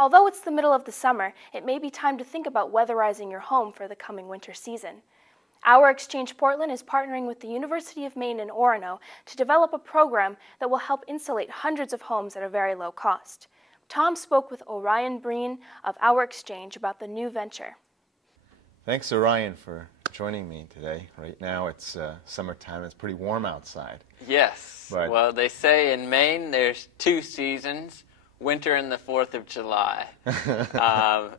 Although it's the middle of the summer, it may be time to think about weatherizing your home for the coming winter season. Our Exchange Portland is partnering with the University of Maine in Orono to develop a program that will help insulate hundreds of homes at a very low cost. Tom spoke with Orion Breen of Our Exchange about the new venture. Thanks, Orion, for joining me today. Right now it's summertime. It's pretty warm outside. Yes. Well, they say in Maine there's two seasons, winter and the 4th of July.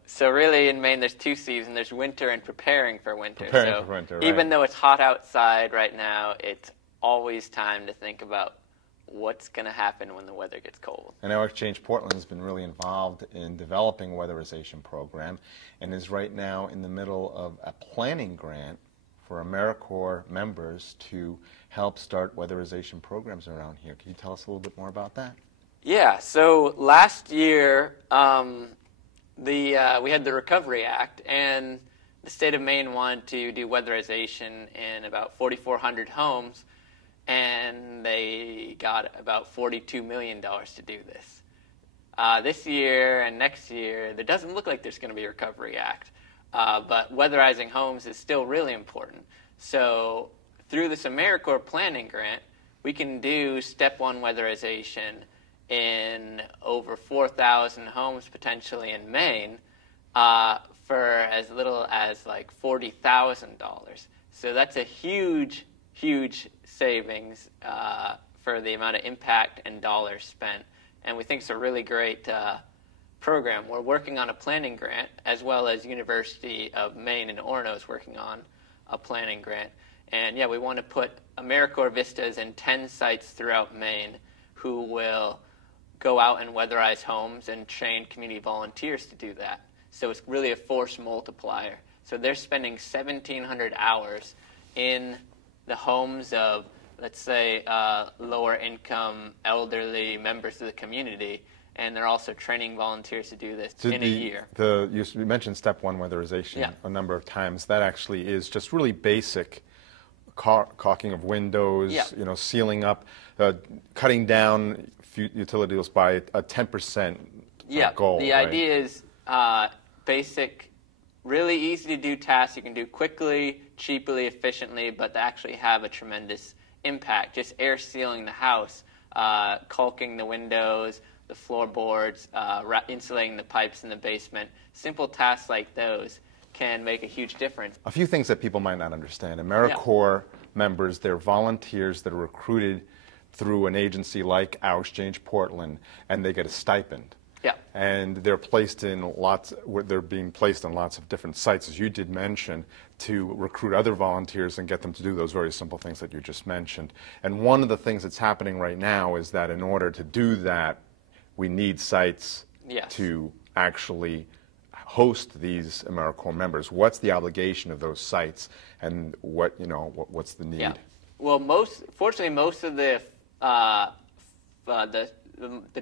So really in Maine there's two seasons. There's winter and preparing for winter. Preparing for winter, right. Even though it's hot outside right now, it's always time to think about what's going to happen when the weather gets cold. And Our Exchange Portland has been really involved in developing a weatherization program and is right now in the middle of a planning grant for AmeriCorps members to help start weatherization programs around here. Can you tell us a little bit more about that? Yeah, so last year we had the Recovery Act, and the state of Maine wanted to do weatherization in about 4,400 homes, and they got about $42 million to do this. This year and next year, there doesn't look like there's going to be a Recovery Act, but weatherizing homes is still really important. So through this AmeriCorps planning grant, we can do step one weatherization in over 4,000 homes potentially in Maine for as little as like $40,000. So that's a huge, huge savings for the amount of impact and dollars spent. And we think it's a really great program. We're working on a planning grant, as well as University of Maine in Orono is working on a planning grant. And yeah, we want to put AmeriCorps Vistas in 10 sites throughout Maine who will go out and weatherize homes and train community volunteers to do that. So it's really a force multiplier. So they're spending 1,700 hours in the homes of, let's say, lower income elderly members of the community, and they're also training volunteers to do this in a year. You mentioned step one weatherization a number of times. That actually is just really basic caulking of windows, sealing up, cutting down utilities by a 10% goal. The idea is basic, really easy to do tasks you can do quickly, cheaply, efficiently, but they actually have a tremendous impact. Just air sealing the house, caulking the windows, the floorboards, insulating the pipes in the basement. Simple tasks like those can make a huge difference. A few things that people might not understand. AmeriCorps members, they're volunteers that are recruited through an agency like Our Exchange Portland, and they get a stipend. Yeah. And they're being placed on lots of different sites, as you did mention, to recruit other volunteers and get them to do those very simple things that you just mentioned. And one of the things that's happening right now is that in order to do that, we need sites to actually host these AmeriCorps members. What's the obligation of those sites, and what's the need? Yeah. Well, fortunately, most of the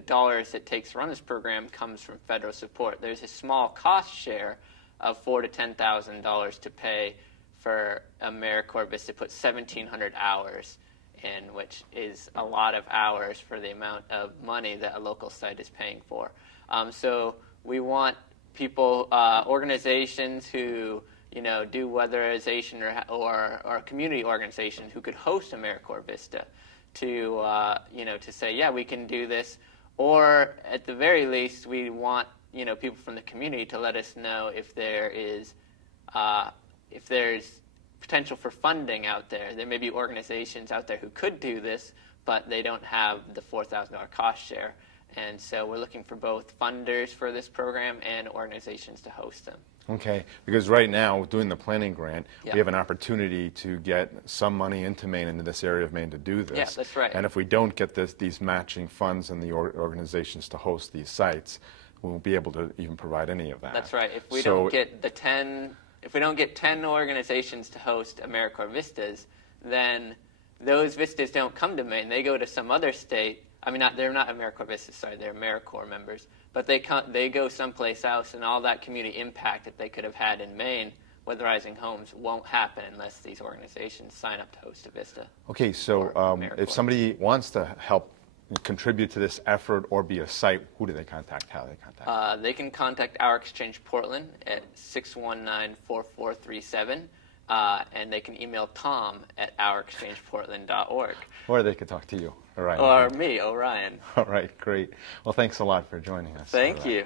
dollars it takes to run this program comes from federal support. There's a small cost share of $4,000 to $10,000 to pay for AmeriCorps Vista to put 1,700 hours in, which is a lot of hours for the amount of money that a local site is paying for. So we want people, organizations who do weatherization or community organizations who could host AmeriCorps Vista to to say, yeah, we can do this, or at the very least, we want people from the community to let us know if there's potential for funding out there. There may be organizations out there who could do this, but they don't have the $4,000 cost share. And so we're looking for both funders for this program and organizations to host them. Okay, because right now, doing the planning grant, we have an opportunity to get some money into Maine, into this area of Maine, to do this. Yeah, that's right. And if we don't get these matching funds and the organizations to host these sites, we won't be able to even provide any of that. That's right. If we don't get 10 organizations to host AmeriCorps Vistas, then those Vistas don't come to Maine. They go to some other state. I mean, they're not AmeriCorps Vistas, sorry, they're AmeriCorps members. But they go someplace else, and all that community impact that they could have had in Maine, weatherizing homes, won't happen unless these organizations sign up to host a Vista. Okay, so if somebody wants to help contribute to this effort or be a site, who do they contact? How do they contact? They can contact Our Exchange Portland at 619-4437, and they can email Tom at ourexchangeportland.org. Or they could talk to you, Orion. Or me, Orion. All right, great. Well, thanks a lot for joining us. Thank you.